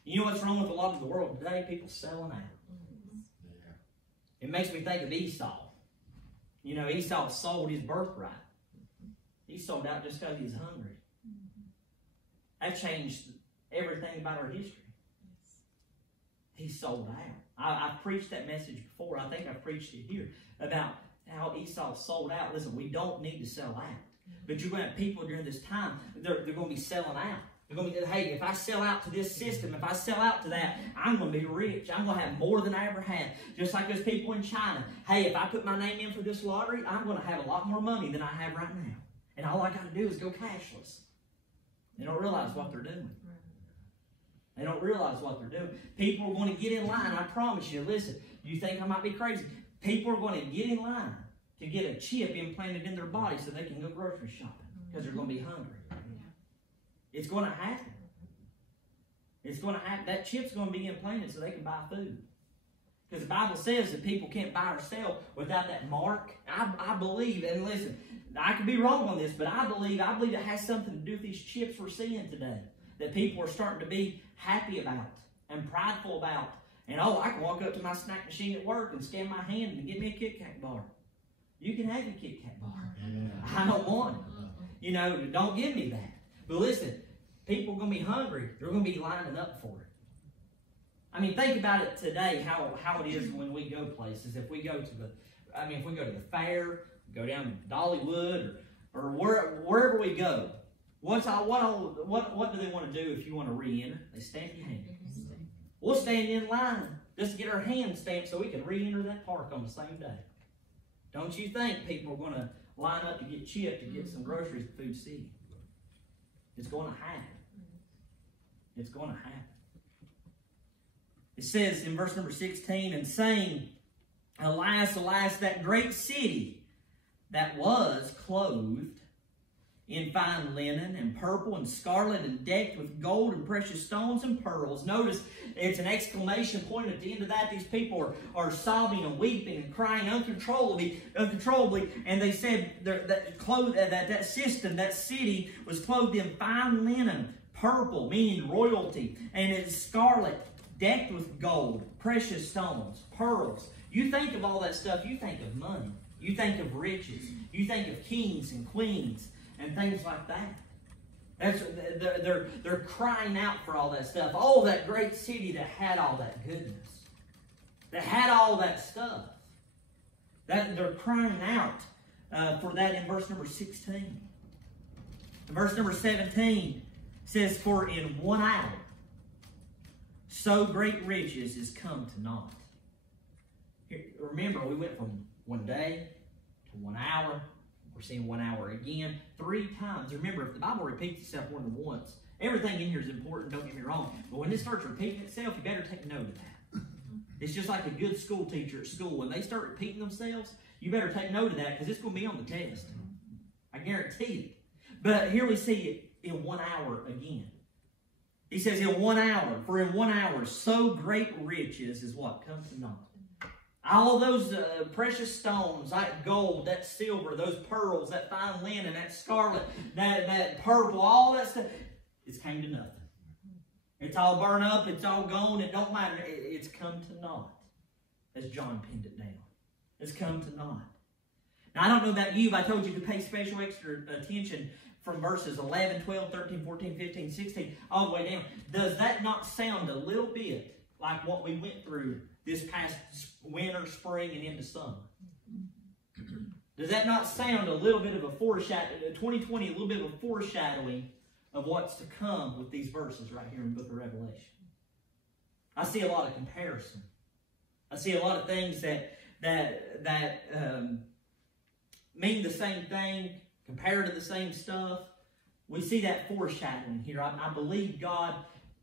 You know what's wrong with a lot of the world today? People selling out. It makes me think of Esau. You know, Esau sold his birthright. He sold out just because he was hungry. That changed everything about our history. He sold out. I've preached that message before. I think I've preached it here about how Esau sold out. Listen, we don't need to sell out. But you're going to have people during this time, they're going to be selling out. They're going to be, hey, if I sell out to this system, if I sell out to that, I'm going to be rich. I'm going to have more than I ever had. Just like those people in China. Hey, if I put my name in for this lottery, I'm going to have a lot more money than I have right now. And all I got to do is go cashless. They don't realize what they're doing. They don't realize what they're doing. People are going to get in line. I promise you, listen, you think I might be crazy? People are going to get in line to get a chip implanted in their body so they can go grocery shopping because they're going to be hungry. It's going to happen. It's going to happen. That chip's going to be implanted so they can buy food. Because the Bible says that people can't buy or sell without that mark. I believe, and listen, I could be wrong on this, but I believe it has something to do with these chips we're seeing today. That people are starting to be happy about and prideful about. And oh, I can walk up to my snack machine at work and scan my hand and get me a Kit Kat bar. You can have your Kit Kat bar. Yeah. I don't want it. You know, don't give me that. But listen, people are going to be hungry. They're going to be lining up for it. I mean, think about it today, how it is when we go places. If we go to the fair, go down to Dollywood, or wherever we go, what do they want to do if you want to re-enter? They stamp your hand. We'll stand in line just to get our hand stamped so we can re-enter that park on the same day. Don't you think people are going to line up to get chipped to get some groceries at Food City? It's going to happen. It's going to happen. It says in verse number 16, and saying, alas, alas, that great city that was clothed in fine linen and purple and scarlet and decked with gold and precious stones and pearls. Notice it's an exclamation point at the end of that. These people are sobbing and weeping and crying uncontrollably. And they said that system, that city was clothed in fine linen, purple, meaning royalty, and it's scarlet, decked with gold, precious stones, pearls. You think of all that stuff, you think of money. You think of riches. You think of kings and queens and things like that. They're crying out for all that stuff. Oh, that great city that had all that goodness. That had all that stuff. They're crying out for that in verse number 16. In verse number 17 says, for in 1 hour so great riches is come to naught. Here, remember, we went from 1 day to 1 hour. We're seeing 1 hour again, 3 times. Remember, if the Bible repeats itself more than once, everything in here is important, don't get me wrong. But when it starts repeating itself, you better take note of that. It's just like a good school teacher at school. When they start repeating themselves, you better take note of that because it's going to be on the test. I guarantee it. But here we see it in 1 hour again. He says in 1 hour, for in 1 hour, so great riches is what comes to naught. All those precious stones, that gold, that silver, those pearls, that fine linen, that scarlet, that purple, all that stuff, it's came to nothing. It's all burned up, it's all gone, it don't matter. It's come to naught, as John pinned it down. It's come to naught. Now, I don't know about you, but I told you to pay special extra attention from verses 11, 12, 13, 14, 15, 16, all the way down. Does that not sound a little bit like what we went through this past winter, spring, and into summer? Does that not sound a little bit of a foreshadowing, 2020, a little bit of a foreshadowing of what's to come with these verses right here in the book of Revelation? I see a lot of comparison. I see a lot of things that mean the same thing, compare to the same stuff. We see that foreshadowing here. I believe God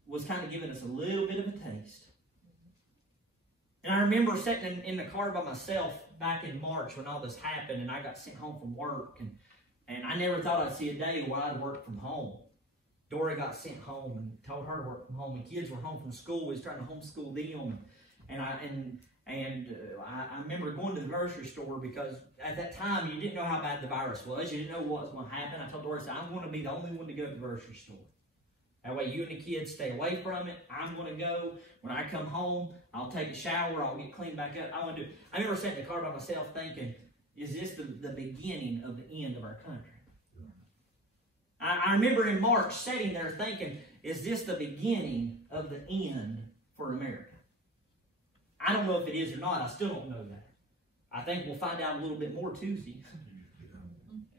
was kind of giving us a little bit of a taste. And I remember sitting in the car by myself back in March when all this happened, and I got sent home from work, and I never thought I'd see a day where I'd work from home. Dora got sent home and told her to work from home, and kids were home from school. We was trying to homeschool them, and I remember going to the grocery store because at that time you didn't know how bad the virus was. You didn't know what was going to happen. I told Dora, I'm going to be the only one to go to the grocery store. That way you and the kids stay away from it. I'm going to go. When I come home, I'll take a shower. I'll get cleaned back up. I remember sitting in the car by myself thinking, is this the beginning of the end of our country? I remember in March sitting there thinking, is this the beginning of the end for America? I don't know if it is or not. I still don't know that. I think we'll find out a little bit more Tuesday.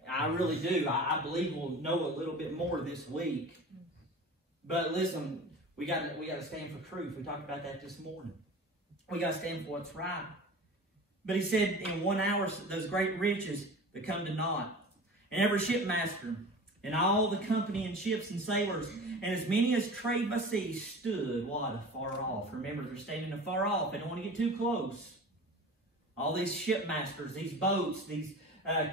I really do. I believe we'll know a little bit more this week. But listen, we got to stand for truth. We talked about that this morning. We got to stand for what's right. But he said, in 1 hour, those great riches become to naught. And every shipmaster and all the company and ships and sailors, and as many as trade by sea, stood, what, afar off. Remember, they're standing afar off. They don't want to get too close. All these shipmasters, these boats, these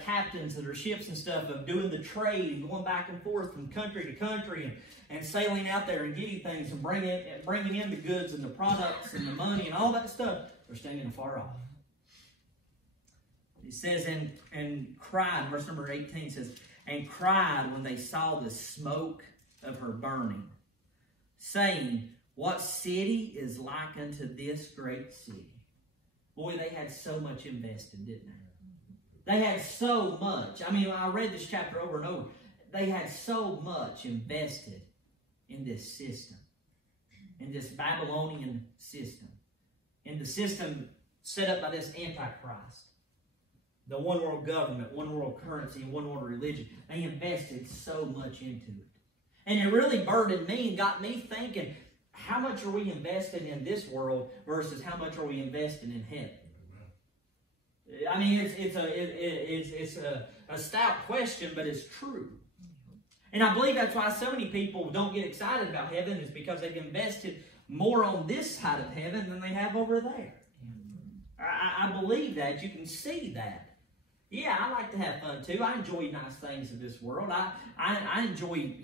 captains of their ships and stuff, of doing the trade and going back and forth from country to country and sailing out there and getting things and bringing in the goods and the products and the money and all that stuff, they're standing afar off. It says, and cried, verse number 18 says, and cried when they saw the smoke of her burning, saying, what city is like unto this great city? Boy, they had so much invested, didn't they? They had so much. I mean, I read this chapter over and over. They had so much invested in this system, in this Babylonian system, in the system set up by this Antichrist. The one world government, one world currency, and one world religion. They invested so much into it. And it really burdened me and got me thinking, how much are we investing in this world versus how much are we investing in heaven? I mean, it's a stout question, but it's true. And I believe that's why so many people don't get excited about heaven, is because they've invested more on this side of heaven than they have over there. I believe that. You can see that. Yeah, I like to have fun too. I enjoy nice things of this world. I enjoy,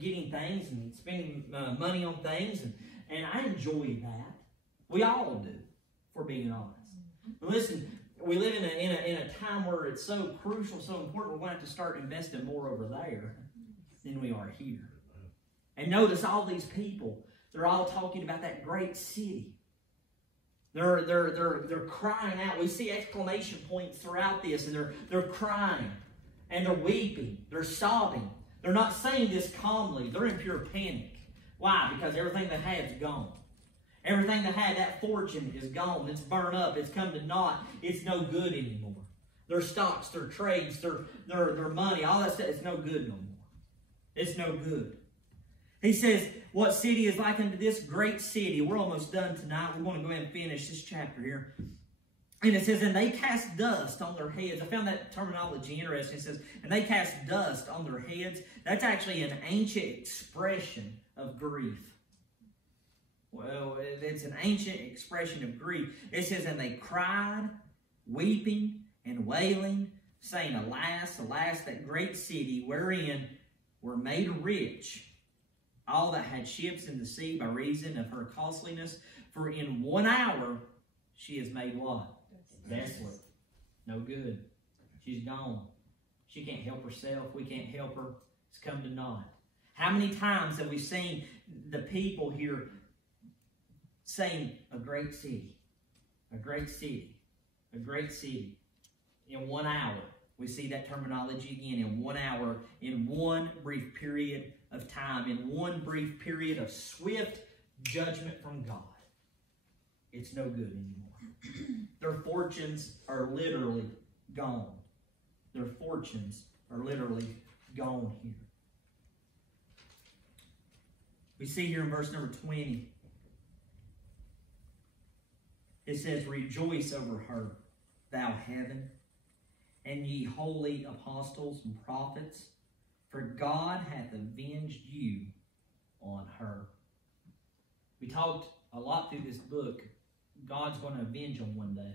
getting things and spending money on things, and I enjoy that. We all do, if we're being honest. But listen, we live in a time where it's so crucial, so important. We're going to have to start investing more over there than we are here. And notice all these people, they're all talking about that great city. They're crying out. We see exclamation points throughout this, and they're crying, and they're weeping, they're sobbing. They're not saying this calmly. They're in pure panic. Why? Because everything they had is gone. Everything they had, that fortune is gone. It's burned up. It's come to naught. It's no good anymore. Their stocks, their trades, their money, all that stuff, it's no good no more. It's no good. He says, what city is like unto this great city? We're almost done tonight. We're going to go ahead and finish this chapter here. And it says, and they cast dust on their heads. I found that terminology interesting. It says, and they cast dust on their heads. That's actually an ancient expression of grief. Well, it's an ancient expression of grief. It says, and they cried, weeping and wailing, saying, alas, alas, that great city wherein were made rich all that had ships in the sea by reason of her costliness. For in 1 hour she is made what? Desolate. No good. She's gone. She can't help herself. We can't help her. It's come to naught. How many times have we seen the people here saying, a great city, a great city, a great city, in 1 hour? We see that terminology again in 1 hour, in one brief period of time, in one brief period of swift judgment from God. It's no good anymore. Their fortunes are literally gone. Their fortunes are literally gone here. We see here in verse number 20, it says, "Rejoice over her, thou heaven, and ye holy apostles and prophets, for God hath avenged you on her." We talked a lot through this book. God's going to avenge them one day.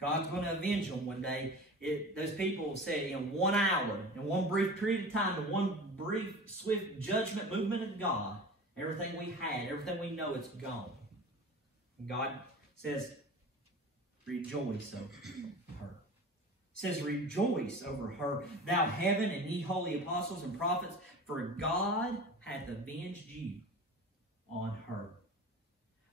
God's going to avenge them one day. Those people say in 1 hour, in one brief period of time, in one brief, swift judgment movement of God, everything we had, everything we know, it's gone. And God says, rejoice over her. It says, rejoice over her, thou heaven, and ye holy apostles and prophets, for God hath avenged you on her.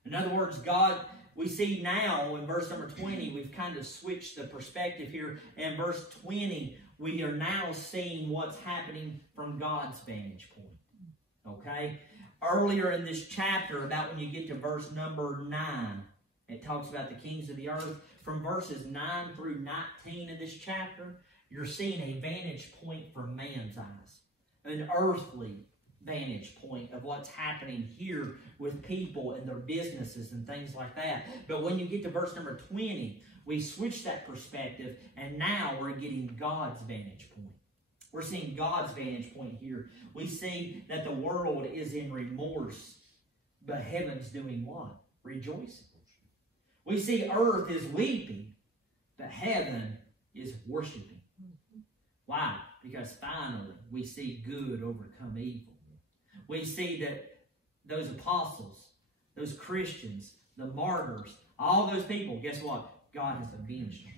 In other words, God, we see now in verse number 20, we've kind of switched the perspective here. In verse 20, we are now seeing what's happening from God's vantage point. Okay? Earlier in this chapter, about when you get to verse number 9, it talks about the kings of the earth. From verses 9 through 19 in this chapter, you're seeing a vantage point from man's eyes. An earthly vantage point of what's happening here with people and their businesses and things like that. But when you get to verse number 20, we switch that perspective, and now we're getting God's vantage point. We're seeing God's vantage point here. We see that the world is in remorse, but heaven's doing what? Rejoicing. We see earth is weeping, but heaven is worshiping. Why? Because finally we see good overcome evil. We see that those apostles, those Christians, the martyrs, all those people, guess what? God has avenged them.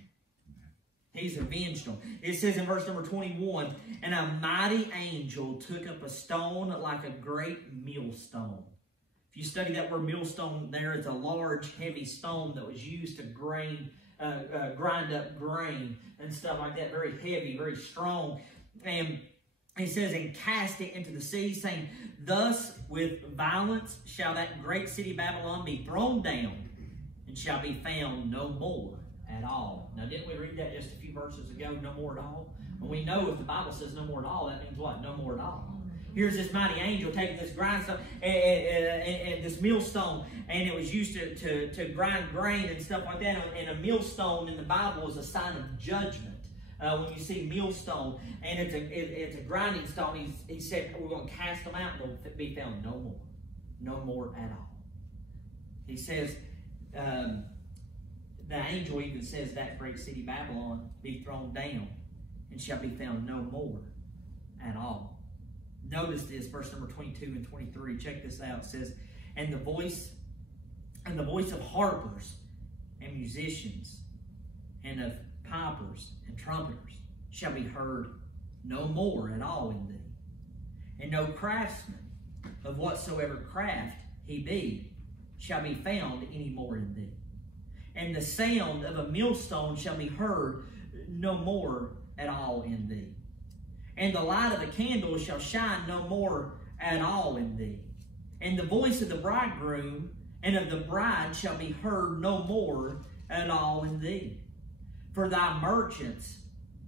He's avenged them. It says in verse number 21, "And a mighty angel took up a stone like a great millstone." If you study that word millstone there, it's a large, heavy stone that was used to grind up grain and stuff like that. Very heavy, very strong. And he says, "And cast it into the sea, saying, Thus with violence shall that great city Babylon be thrown down, and shall be found no more at all." Now, didn't we read that just a few verses ago? No more at all? And we know if the Bible says no more at all, that means what? No more at all. Here's this mighty angel taking this grindstone and this millstone, and it was used to grind grain and stuff like that. And a millstone in the Bible is a sign of judgment. When you see millstone, and it's a grinding stone, he said, we're going to cast them out, and they'll be found no more. No more at all. He says, the angel even says that great city Babylon be thrown down, and shall be found no more at all. Notice this, verse number 22 and 23. Check this out. It says, and the voice of harpers and musicians, and of pipers and trumpeters shall be heard no more at all in thee. And no craftsman of whatsoever craft he be shall be found any more in thee. And the sound of a millstone shall be heard no more at all in thee. And the light of a candle shall shine no more at all in thee. And the voice of the bridegroom and of the bride shall be heard no more at all in thee. For thy merchants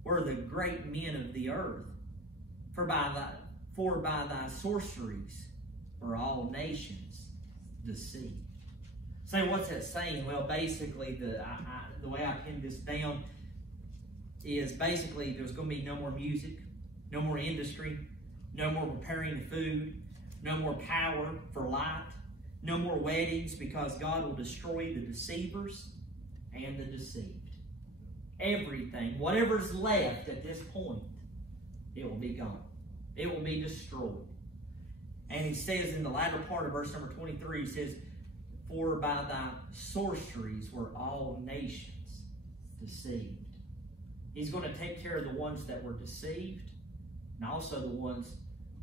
were the great men of the earth. For by thy sorceries were all nations deceived. So what's that saying? Well, basically, the way I pinned this down is basically there's going to be no more music, no more industry, no more preparing the food, no more power for light, no more weddings, because God will destroy the deceivers and the deceived. Everything, whatever's left at this point, it will be gone. It will be destroyed. And he says in the latter part of verse number 23, he says, for by thy sorceries were all nations deceived. He's going to take care of the ones that were deceived, and also the ones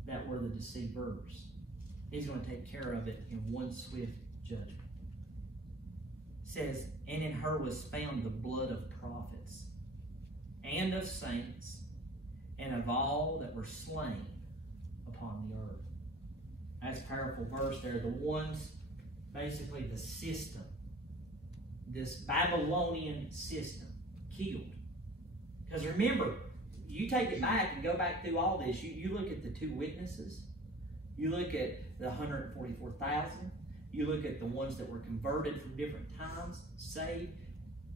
that were the deceivers. He's going to take care of it in one swift judgment. It says, and in her was found the blood of prophets and of saints, and of all that were slain upon the earth. That's a powerful verse there. The ones, basically the system, this Babylonian system, killed. Because remember, you take it back and go back through all this. You look at the two witnesses. You look at the 144,000. You look at the ones that were converted from different times, saved.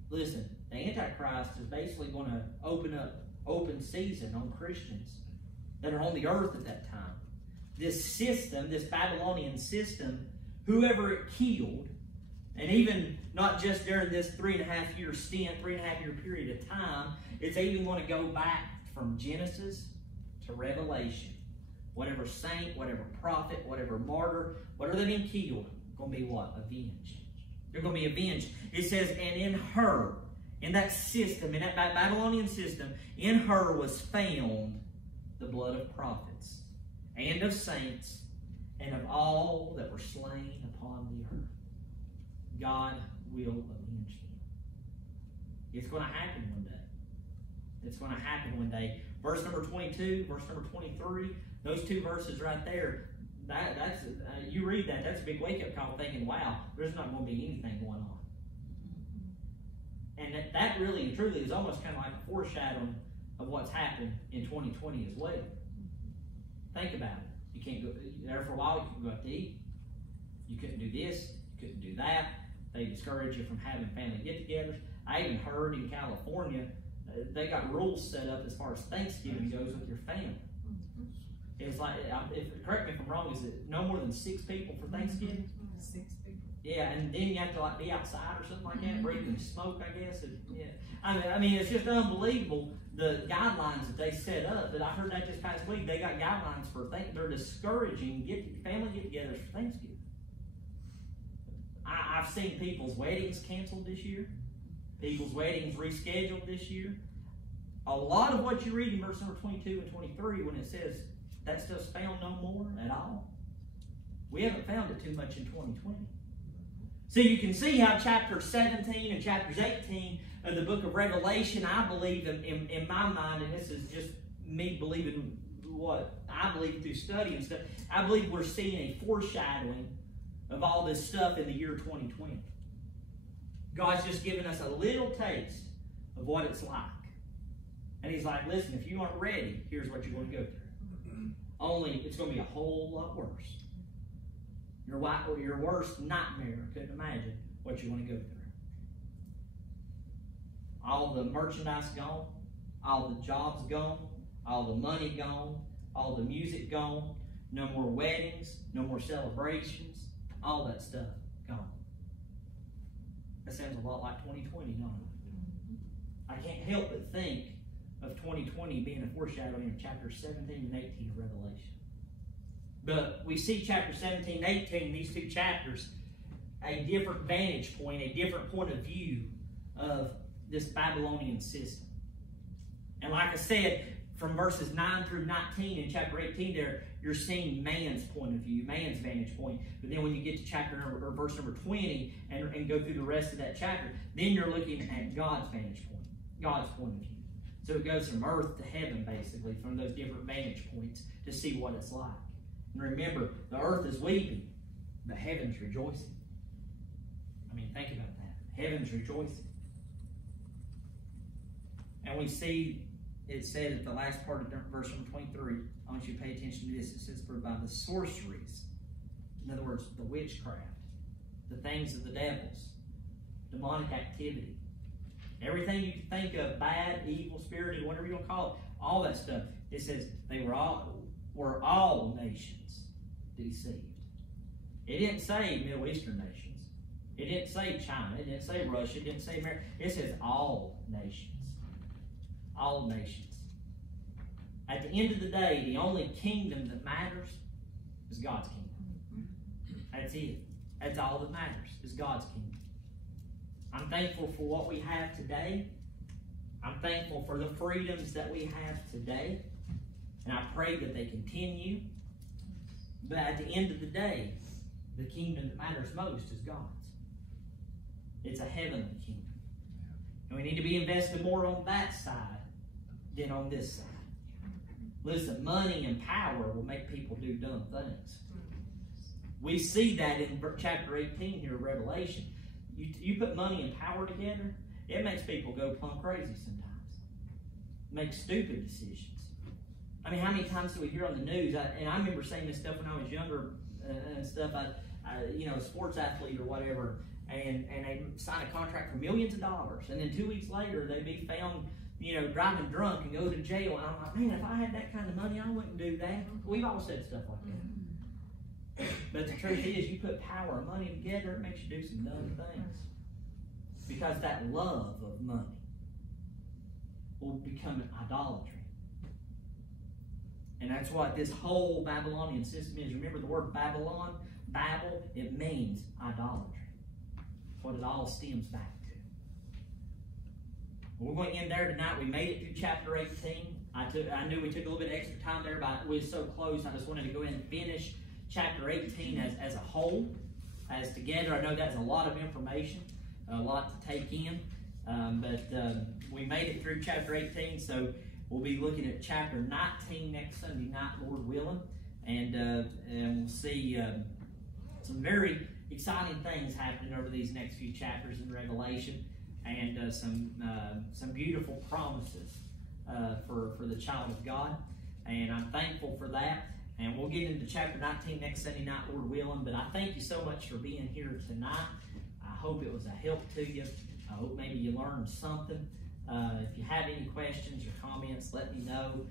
Listen, the Antichrist is basically going to open up open season on Christians that are on the earth at that time. This system, this Babylonian system, whoever it killed, and even not just during this 3.5 year stint, 3.5 year period of time, it's even going to go back from Genesis to Revelation. Whatever saint, whatever prophet, whatever martyr, whatever they've been killed, going to be what? Avenged. They're going to be avenged. It says, and in her, in that system, in that Babylonian system, in her was found the blood of prophets and of saints and of all that were slain upon the earth. God will avenge them. It's going to happen one day. It's going to happen one day. Verse number 22, verse number 23, those two verses right there, you read that, that's a big wake-up call thinking, wow, there's not going to be anything going on. And that really and truly is almost kind of like a foreshadowing of what's happened in 2020 as well. Think about it. You can't go there for a while. You couldn't go out to eat. You couldn't do this. You couldn't do that. They discourage you from having family get-togethers. I even heard in California, they got rules set up as far as Thanksgiving goes with your family. It's like, correct me if I'm wrong, is it no more than 6 people for Thanksgiving? 6 people. Yeah, and then you have to like be outside or something like that, breathing smoke, I guess. Yeah. I mean, it's just unbelievable the guidelines that they set up. That I heard that this past week. They got guidelines for they're discouraging family get-togethers for Thanksgiving. I've seen people's weddings canceled this year, people's weddings rescheduled this year. A lot of what you read in verse number 22 and 23 when it says that stuff's found no more at all, we haven't found it too much in 2020. So you can see how chapter 17 and chapters 18 of the book of Revelation, I believe in my mind, and this is just me believing what I believe through study and stuff, I believe we're seeing a foreshadowing of all this stuff in the year 2020. God's just given us a little taste of what it's like. And He's like, listen, if you aren't ready, here's what you're going to go through. Only it's going to be a whole lot worse. Your worst nightmare couldn't imagine what you're going to go through. All the merchandise gone, all the jobs gone, all the money gone, all the music gone, no more weddings, no more celebrations, all that stuff gone. That sounds a lot like 2020, don't it? I can't help but think of 2020 being a foreshadowing of chapters 17 and 18 of Revelation. But we see chapter 17 and 18, these two chapters, a different vantage point, a different point of view of this Babylonian system. And like I said, from verses 9 through 19 in chapter 18 there, you're seeing man's point of view, man's vantage point. But then when you get to verse number 20 and go through the rest of that chapter, then you're looking at God's vantage point, God's point of view. So it goes from earth to heaven, basically, from those different vantage points to see what it's like. And remember, the earth is weeping, but heaven's rejoicing. I mean, think about that. Heaven's rejoicing. And we see it said at the last part of verse number 23, I want you to pay attention to this. It says, for by the sorceries, in other words, the witchcraft, the things of the devils, demonic activity, everything you can think of, bad, evil, spirited, whatever you want to call it, all that stuff. It says they were all nations deceived. It didn't say Middle Eastern nations. It didn't say China. It didn't say Russia. It didn't say America. It says all nations. All nations. At the end of the day, the only kingdom that matters is God's kingdom. That's it. That's all that matters, is God's kingdom. I'm thankful for what we have today. I'm thankful for the freedoms that we have today. And I pray that they continue. But at the end of the day, the kingdom that matters most is God's. It's a heavenly kingdom. And we need to be invested more on that side than on this side. Listen, money and power will make people do dumb things. We see that in chapter 18 here of Revelation. You put money and power together, it makes people go plumb crazy sometimes. Make stupid decisions. I mean, how many times do we hear on the news? And I remember saying this stuff when I was younger and stuff. A sports athlete or whatever, and they sign a contract for millions of dollars, and then 2 weeks later they be found, driving drunk and go to jail. And I'm like, man, if I had that kind of money, I wouldn't do that. We've all said stuff like that. But the truth is, you put power and money together, it makes you do some dumb things. Because that love of money will become an idolatry. And that's what this whole Babylonian system is. Remember the word Babylon? Babel, it means idolatry. That's what it all stems back to. Well, we're going to end there tonight. We made it through chapter 18. I knew we took a little bit of extra time there, but we were so close. I just wanted to go ahead and finish chapter 18 as a whole, as together. I know that's a lot of information, a lot to take in, but we made it through chapter 18, so we'll be looking at chapter 19 next Sunday night, Lord willing, and we'll see some very exciting things happening over these next few chapters in Revelation, and some beautiful promises for the child of God, and I'm thankful for that. And we'll get into chapter 19 next Sunday night, Lord willing. But I thank you so much for being here tonight. I hope it was a help to you. I hope maybe you learned something. If you have any questions or comments, let me know.